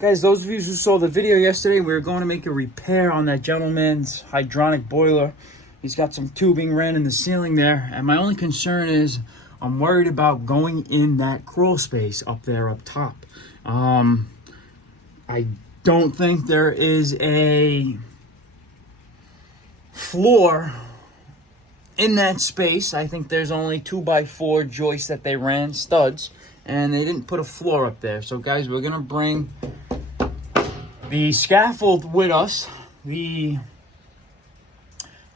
Guys, those of you who saw the video yesterday, we were going to make a repair on that gentleman's hydronic boiler. He's got some tubing ran in the ceiling there, and my only concern is I'm worried about going in that crawl space up there up top. I don't think there is a floor in that space. I think there's only 2x4 joists that they ran, studs, and they didn't put a floor up there. So guys, we're gonna bring the scaffold with us, the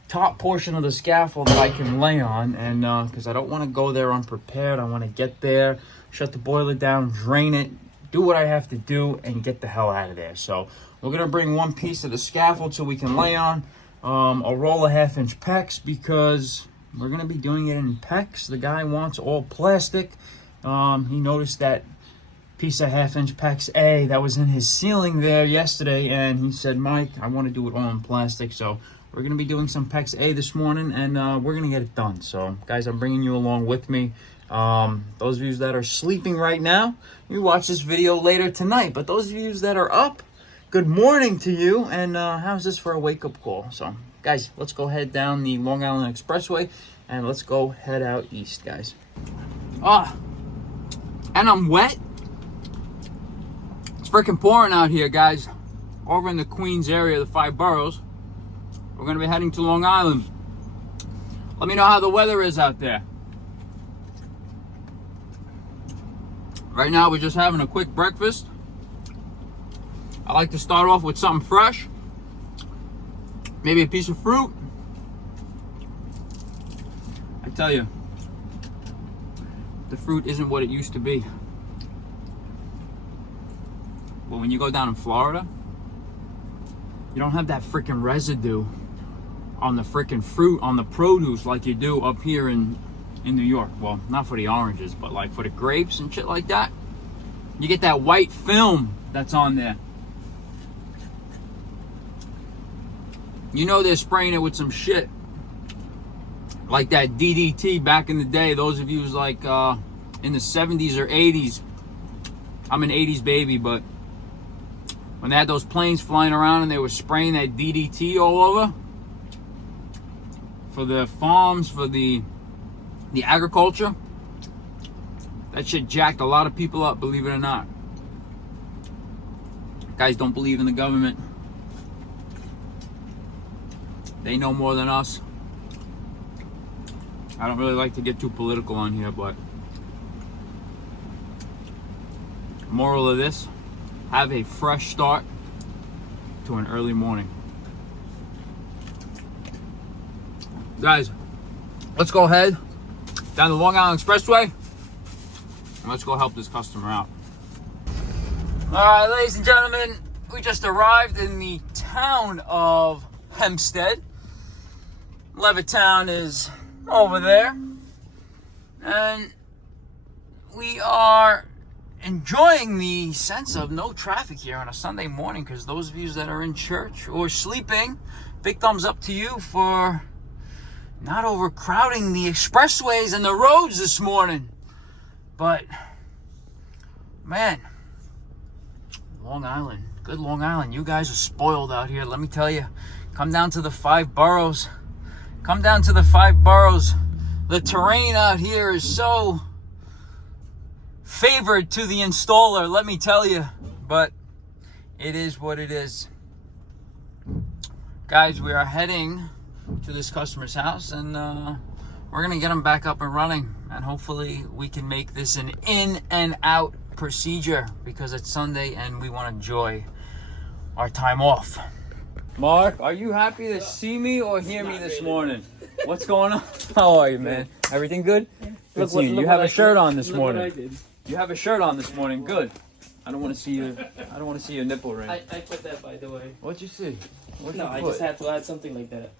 top portion of the scaffold that I can lay on, and because I don't want to go there unprepared. I want to get there, shut the boiler down, drain it, do what I have to do, and get the hell out of there. So we're gonna bring one piece of the scaffold so we can lay on, a roll of 1/2-inch PEX, because we're gonna be doing it in PEX. The guy wants all plastic. He noticed that piece of 1/2-inch PEX A that was in his ceiling there yesterday, and he said, Mike, I want to do it all in plastic. So we're going to be doing some PEX A this morning, and we're going to get it done. So guys, I'm bringing you along with me. Those of you that are sleeping right now, you watch this video later tonight. But those of you that are up, good morning to you, and how's this for a wake-up call? So guys, let's go head down the Long Island Expressway, and let's go head out east, guys. And I'm wet. It's freaking pouring out here, guys. Over in the Queens area, the 5 boroughs. We're going to be heading to Long Island. Let me know how the weather is out there. Right now, we're just having a quick breakfast. I like to start off with something fresh. Maybe a piece of fruit. I tell you, the fruit isn't what it used to be. Well, when you go down in Florida, you don't have that freaking residue on the freaking fruit, on the produce like you do up here in New York. Well, not for the oranges, but like for the grapes and shit like that. You get that white film that's on there. You know they're spraying it with some shit like that DDT back in the day. Those of you who's like in the 70s or 80s. I'm an 80s baby, but when they had those planes flying around and they were spraying that DDT all over for the farms, for the agriculture, that shit jacked a lot of people up, believe it or not. Guys don't believe in the government. They know more than us. I don't really like to get too political on here, but moral of this, have a fresh start to an early morning. Guys, let's go ahead down the Long Island Expressway and let's go help this customer out. All right, ladies and gentlemen, we just arrived in the town of Hempstead. Levittown is over there, and we are enjoying the sense of no traffic here on a Sunday morning, because those of you that are in church or sleeping, big thumbs up to you for not overcrowding the expressways and the roads this morning. But man, Long Island, good Long Island, you guys are spoiled out here, let me tell you. Come down to the 5 boroughs. Come down to the 5 boroughs. The terrain out here is so favored to the installer, let me tell you. But it is what it is. Guys, we are heading to this customer's house, and we're gonna get them back up and running, and hopefully we can make this an in and out procedure, because it's Sunday and we want to enjoy our time off. Mark, are you happy to see me or hear me this morning? What's going on? How are you, man? Everything good? Good seeing you. You have a shirt on this morning. You have a shirt on this morning. Good. I don't want to see you. I don't want to see your nipple ring. I put that, by the way. What'd you see? What'd No, you I put? just had to add something like that,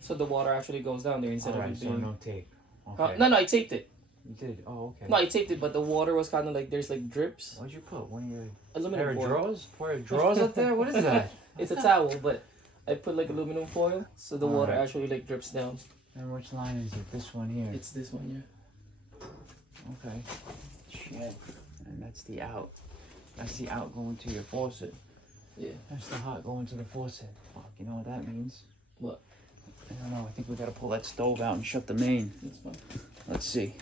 so the water actually goes down there instead of it so being. no tape. Okay. No, I taped it. You did? Oh, okay. No, I taped it, but the water was kind of like there's like drips. What'd you put? One of your Aluminum pair of foil. drawers? Pair of drawers up there? What is that? It's a towel, but I put like aluminum foil, so the water Alright. actually like drips down. And which line is it? This one here. It's this one, yeah. Okay. Shit. And that's the out. That's the out going to your faucet. Yeah. That's the hot going to the faucet. Fuck, you know what that means? What? I don't know. I think we gotta pull that stove out and shut the main. That's fine. Let's see.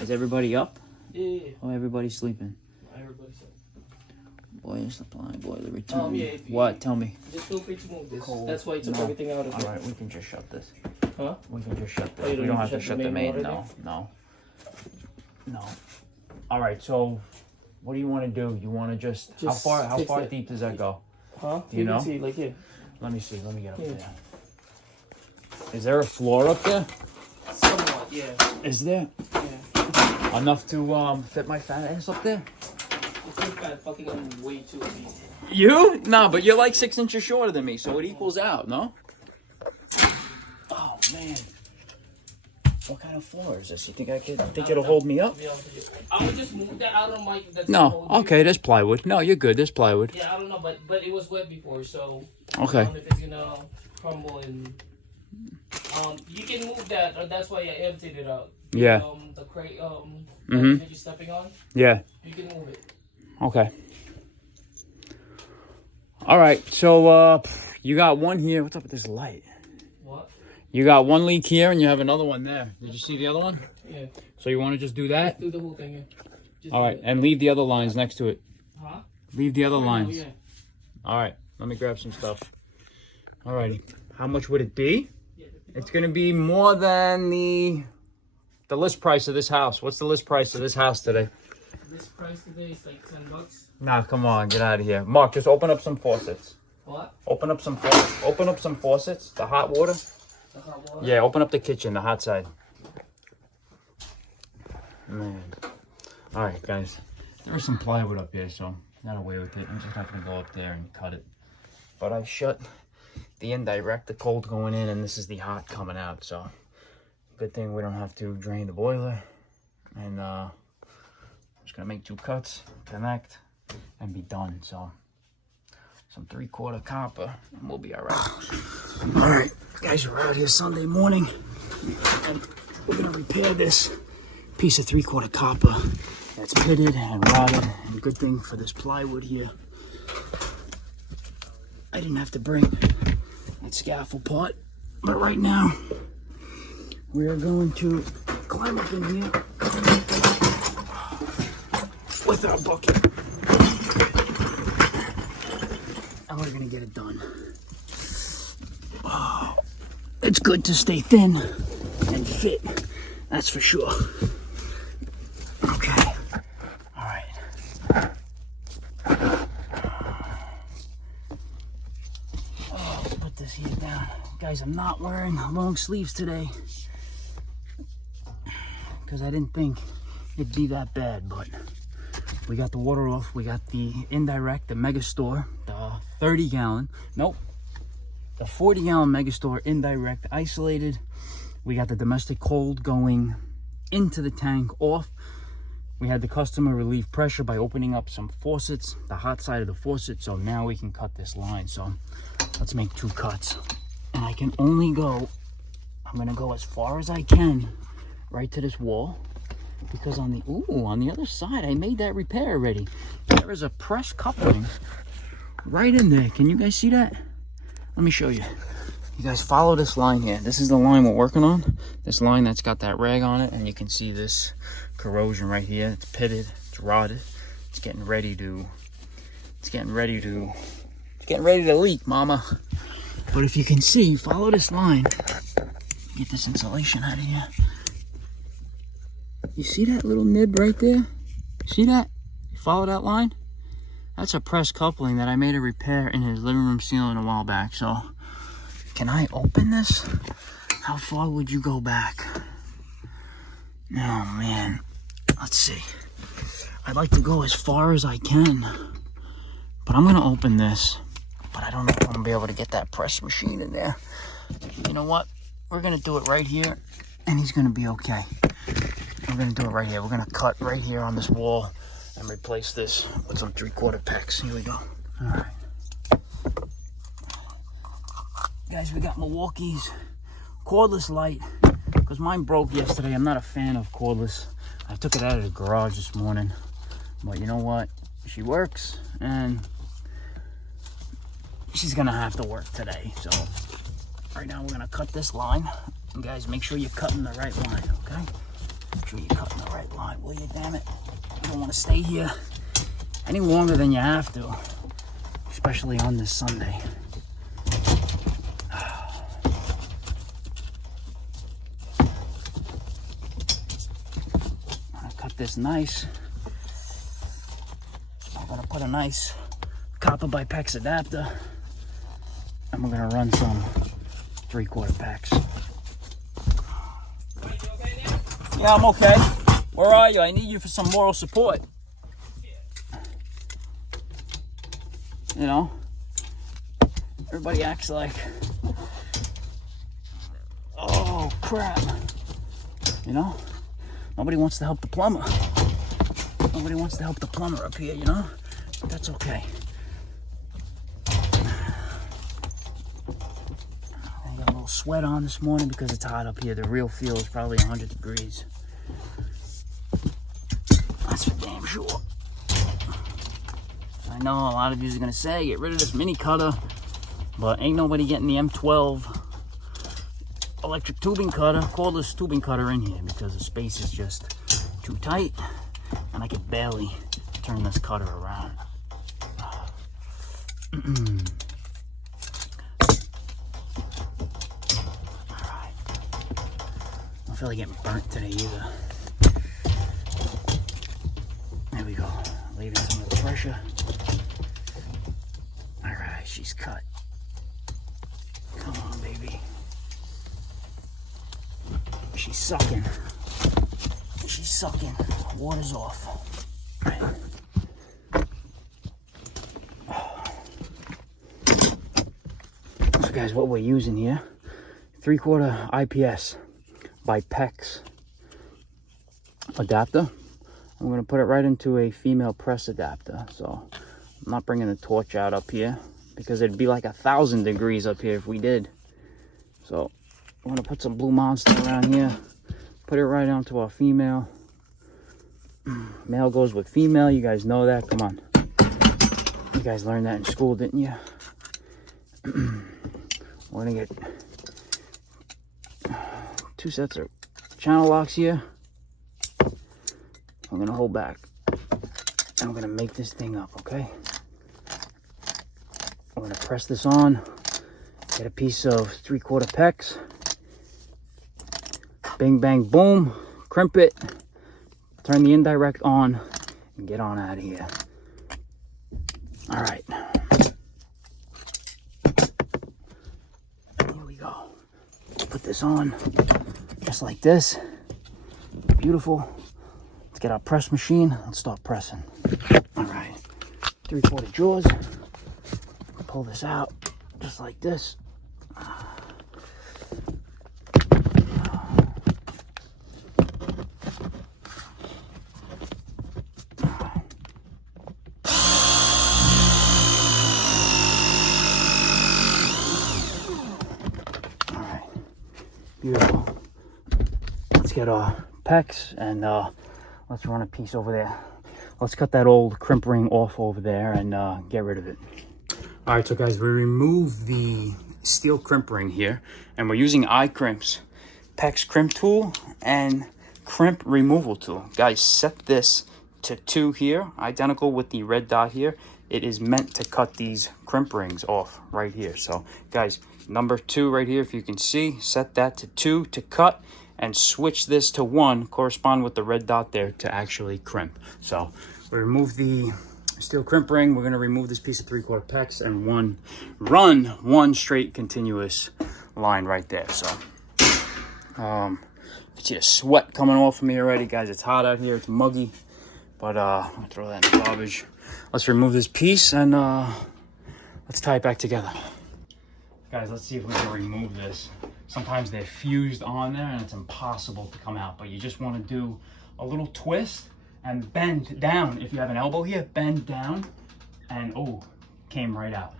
Is everybody up? Yeah. Oh, everybody's sleeping. Everybody's up. Boiler supply, boiler return. Yeah. What? Tell me. Just feel free to move this. Cold. That's why you took everything out of it. All right, we can just shut this. Huh? We can just shut this. Oh, you we don't have to shut shut the the main main. already? No. All right. So, what do you want to do? You want to just how fix far it. deep does that go? Huh? Do you know? Can see, like here. Let me see. Let me get up Yeah. there. Is there a floor up there? Somewhat, yeah. Is there Yeah. enough to fit my fat ass up there? It's too fat. Fucking I'm way too obese. You? Nah, but you're like 6 inches shorter than me, so it equals out, no? Oh man. What kind of floor is this? You think it'll hold me up? I would just move that out of my. That's No. Okay, there's plywood. No, you're good. There's plywood. Yeah, I don't know, but it was wet before, so. Okay. I don't know if it's gonna crumble and. You can move that, or that's why I emptied it out. Yeah. The crate. Mhm. That you're stepping on. Yeah. You can move it. Okay. All right. So you got one here. What's up with this light? What? You got one leak here, and you have another one there. Did you see the other one? Yeah. So you want to just do that? Do the whole thing. Yeah. Just All do right, it. and leave the other lines next to it. Huh? Leave the other lines. Yeah. All right, let me grab some stuff. All righty. How much would it be? It's going to be more than the list price of this house. What's the list price of this house today? This price today is like $10. Nah, come on, get out of here. Mark, just open up some faucets. What? Open up some faucets. The hot water. The hot water? Yeah, open up the kitchen, the hot side. Man. All right, guys. There was some plywood up here, so not away with it. I'm just not going to go up there and cut it. But I shut the indirect, the cold going in, and this is the hot coming out. So good thing we don't have to drain the boiler. And I'm just going to make 2 cuts, connect, and be done. So some 3/4 copper, and we'll be all right. All right, guys, we're out here Sunday morning, and we're going to repair this piece of 3/4 copper that's pitted and rotted. And good thing for this plywood here, I didn't have to bring that scaffold part. But right now, we are going to climb up in here with our bucket, and we're gonna get it done. Oh, it's good to stay thin and fit, that's for sure. Okay, all right. Oh, let's put this here down. Guys, I'm not wearing long sleeves today because I didn't think it'd be that bad, but we got the water off. We got the indirect, the mega store, the 30-gallon, nope, the 40-gallon mega store indirect isolated. We got the domestic cold going into the tank off. We had the customer relieve pressure by opening up some faucets, the hot side of the faucet, so now we can cut this line. So let's make 2 cuts. And I can only go, I'm gonna go as far as I can right to this wall, because on the other side, I made that repair already. There is a press coupling right in there. Can you guys see that? Let me show you. You guys follow this line here. This is the line we're working on. This line that's got that rag on it, and you can see this corrosion right here. It's pitted, it's rotted. It's getting ready to leak, mama. But if you can see, follow this line. Get this insulation out of here. You see that little nib right there? See that? You follow that line? That's a press coupling that I made a repair in his living room ceiling a while back. So, can I open this? How far would you go back? Oh man, let's see. I'd like to go as far as I can, but I'm gonna open this. But I don't know if I'm gonna be able to get that press machine in there. You know what? We're gonna do it right here, and he's gonna be okay. We're gonna do it right here. We're gonna cut right here on this wall and replace this with some 3/4 pecs. Here we go. All right. Guys, we got Milwaukee's cordless light, because mine broke yesterday. I'm not a fan of cordless. I took it out of the garage this morning, but you know what? she works, and she's gonna have to work today. So right now we're gonna cut this line. And guys, make sure you're cutting the right line, okay? Make sure you're cutting the right line, will you, damn it? You don't wanna stay here any longer than you have to, especially on this Sunday. I'm gonna cut this nice. I'm gonna put a nice copper by PEX adapter, and we're gonna run some 3/4 PEX. Yeah, I'm okay. Where are you? I need you for some moral support. You know, everybody acts like, oh crap. You know, nobody wants to help the plumber. Nobody wants to help the plumber up here, you know? But that's okay. I got a little sweat on this morning because it's hot up here. The real feel is probably 100 degrees. That's for damn sure. I know a lot of you are gonna say, get rid of this mini cutter, but ain't nobody getting the M.J.F electric tubing cutter, cordless tubing cutter in here because the space is just too tight, and I can barely turn this cutter around. Alright. Don't feel like getting burnt today either. There we go. Leaving some of the pressure. Alright, she's cut. Come on, baby. She's sucking. She's sucking. Water's off. Right. So guys, what we're using here, 3/4 IPS by PEX adapter. I'm going to put it right into a female press adapter. So I'm not bringing the torch out up here because it'd be like 1,000 degrees up here if we did. So I'm going to put some Blue Monster around here, put it right onto our female. Male goes with female, you guys know that, come on. You guys learned that in school, didn't you? We're going to get 2 sets of channel locks here. I'm going to hold back. And I'm going to make this thing up, okay? I'm going to press this on, get a piece of 3/4 PEX. Bing, bang, boom, crimp it, turn the indirect on, and get on out of here. All right. Here we go. Put this on, just like this. Beautiful. Let's get our press machine. Let's start pressing. All right. 3/4 jaws. Pull this out, just like this. Beautiful. Let's get our PEX and let's run a piece over there. Let's cut that old crimp ring off over there and get rid of it. All right, so guys, we remove the steel crimp ring here, and we're using iCrimp's PEX crimp tool and crimp removal tool. Guys, set this to 2 here, identical with the red dot here. It is meant to cut these crimp rings off right here. So guys, number 2 right here, if you can see, set that to 2 to cut, and switch this to 1, correspond with the red dot there to actually crimp. So we remove the steel crimp ring. We're going to remove this piece of 3/4 PEX and run one straight continuous line right there. So you can see the sweat coming off of me already, guys. It's hot out here, it's muggy, but I'm gonna throw that in the garbage. Let's remove this piece and let's tie it back together. Guys, let's see if we can remove this. Sometimes they're fused on there and it's impossible to come out, but you just want to do a little twist and bend down. If you have an elbow here, bend down, and oh, came right out.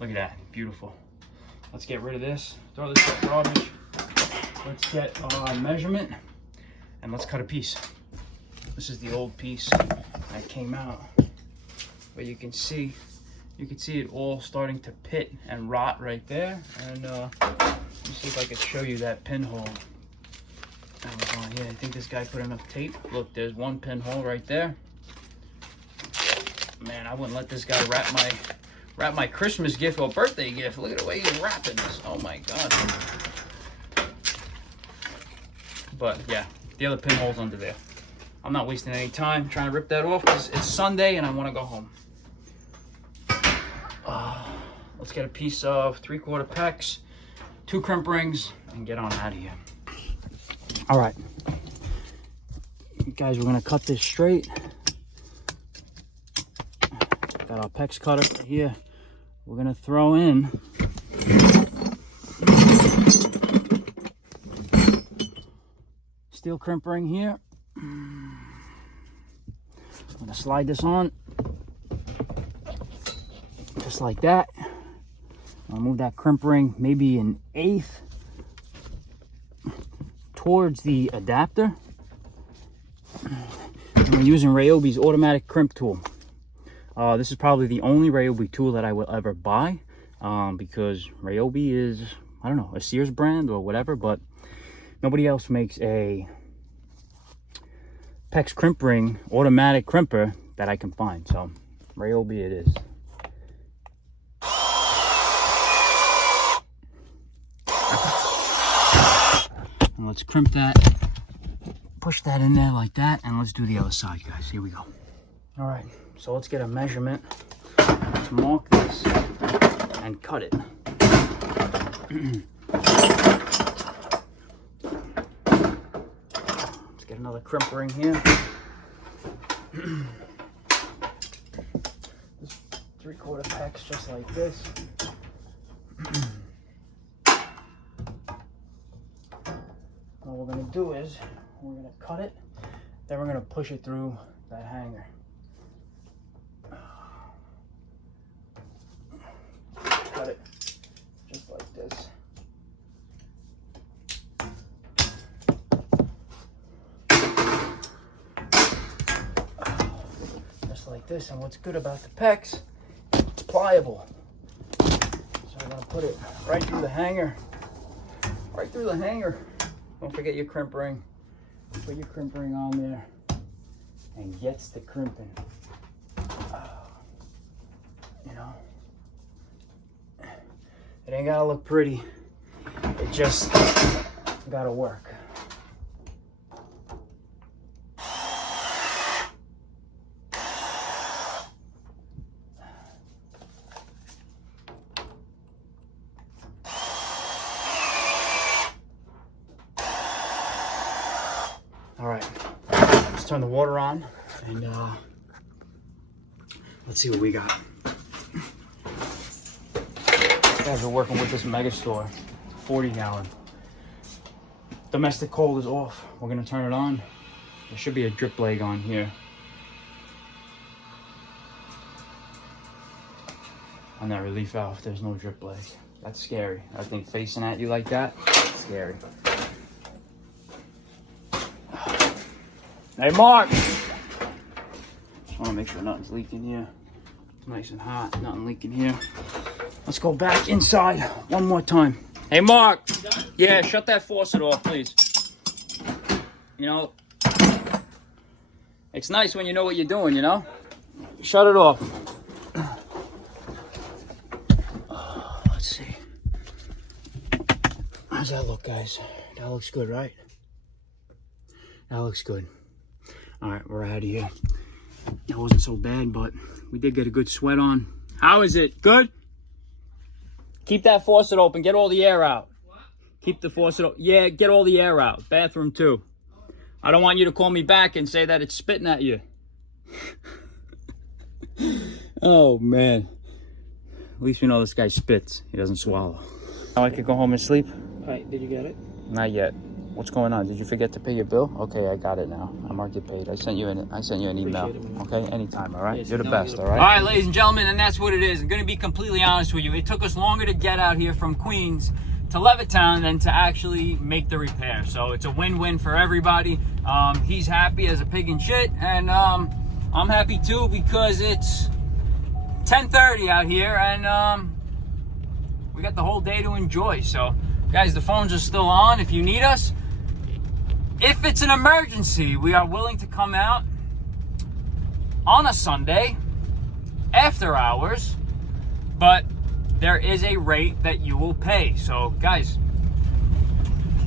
Look at that, beautiful. Let's get rid of this, throw this in the garbage. Let's get our measurement and let's cut a piece. This is the old piece that came out. but you can see it all starting to pit and rot right there. And let me see if I can show you that pinhole that was on here. I think this guy put enough tape. Look, there's one pinhole right there. Man, I wouldn't let this guy wrap my Christmas gift or birthday gift. Look at the way he's wrapping this. Oh my God. But yeah, the other pinhole's under there. I'm not wasting any time trying to rip that off because it's Sunday and I want to go home. Let's get a piece of 3/4 pecs, 2 crimp rings, and get on out of here. All right, guys, we're gonna cut this straight. Got our pecs cutter right here. We're gonna throw in steel crimp ring here. I'm gonna slide this on just like that. I'll move that crimp ring maybe an 1/8 towards the adapter. And we're using Ryobi's automatic crimp tool. This is probably the only Ryobi tool that I will ever buy, because Ryobi is, I don't know, a Sears brand or whatever, but nobody else makes a PEX crimp ring automatic crimper that I can find. So Ryobi it is. And let's crimp that, push that in there like that, and let's do the other side, guys. Here we go. All right, so let's get a measurement to mark this and cut it. Let's get another crimp ring here. This 3/4 pecs just like this. What we're gonna do is we're gonna cut it, then we're gonna push it through that hanger. Cut it just like this. Just like this. And what's good about the pecs, it's pliable. So we're gonna put it right through the hanger. Right through the hanger. Don't forget your crimp ring. Put your crimp ring on there and gets the crimping. You know, it ain't gotta look pretty. It just gotta work. All right, let's turn the water on and let's see what we got. Guys, we're working with this Mega Store 40-gallon. Domestic cold is off. We're gonna turn it on. There should be a drip leg on here. On that relief valve, there's no drip leg. That's scary. That thing facing at you like that, that's scary. Hey, Mark! Just want to make sure nothing's leaking here. It's nice and hot, nothing leaking here. Let's go back inside one more time. Hey, Mark! Yeah, shut that faucet off, please. You know, it's nice when you know what you're doing, you know? Shut it off. Let's see. How's that look, guys? That looks good, right? That looks good. All right, we're out of here. It wasn't so bad, but we did get a good sweat on. How is it? Good? Keep that faucet open. Get all the air out. What? Keep the faucet open. Yeah, get all the air out. Bathroom, too. I don't want you to call me back and say that it's spitting at you. Oh, man. At least we know this guy spits. He doesn't swallow. Now I could go home and sleep? All right, did you get it? Not yet. What's going on? Did you forget to pay your bill? Okay, I got it now. I marked it paid. I sent you an email. Appreciate it, man. Okay, anytime, all right? Yes, You're the no, best, you're all right? All right, ladies and gentlemen, and that's what it is. I'm going to be completely honest with you. It took us longer to get out here from Queens to Levittown than to actually make the repair. So it's a win-win for everybody. He's happy as a pig in shit, and I'm happy too because it's 10:30 out here, and we got the whole day to enjoy. So, guys, the phones are still on. If you need us, if it's an emergency, we are willing to come out on a Sunday after hours, but there is a rate that you will pay. So, guys,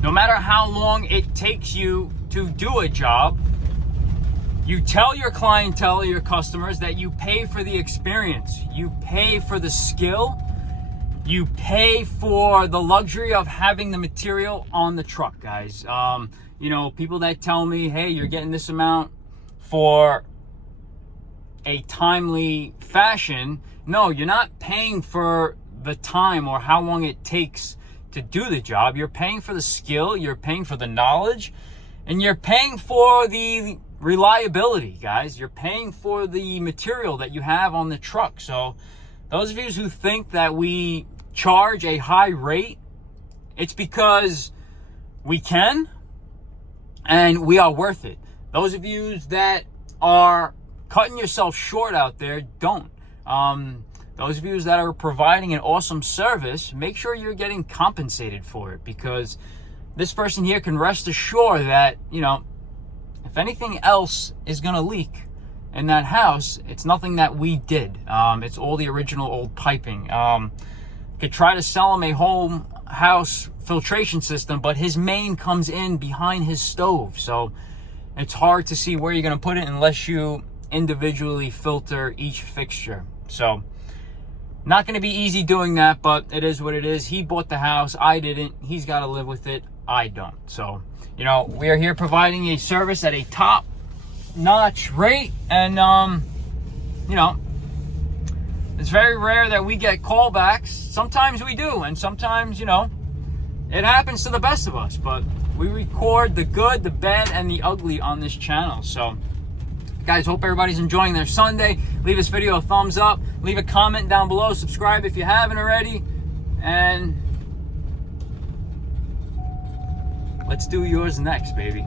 no matter how long it takes you to do a job, you tell your clientele, your customers, that you pay for the experience, you pay for the skill, you pay for the luxury of having the material on the truck, guys. You know, people that tell me, hey, you're getting this amount for a timely fashion. No, you're not paying for the time or how long it takes to do the job. You're paying for the skill, you're paying for the knowledge, and you're paying for the reliability, guys. You're paying for the material that you have on the truck. So those of you who think that we charge a high rate, it's because we can and we are worth it. Those of you that are cutting yourself short out there, don't. Those of you that are providing an awesome service, make sure you're getting compensated for it, because this person here can rest assured that, you know, if anything else is going to leak in that house, it's nothing that we did. It's all the original old piping. Could try to sell him a whole house filtration system, but his main comes in behind his stove. So it's hard to see where you're going to put it unless you individually filter each fixture. So not going to be easy doing that, but it is what it is. He bought the house. I didn't. He's got to live with it. I don't. So, you know, we are here providing a service at a top-notch rate, and, you know, it's very rare that we get callbacks. Sometimes we do, and sometimes, you know, it happens to the best of us, but we record the good, the bad, and the ugly on this channel. So, guys, hope everybody's enjoying their Sunday. Leave this video a thumbs up. Leave a comment down below. Subscribe if you haven't already. And let's do yours next, baby.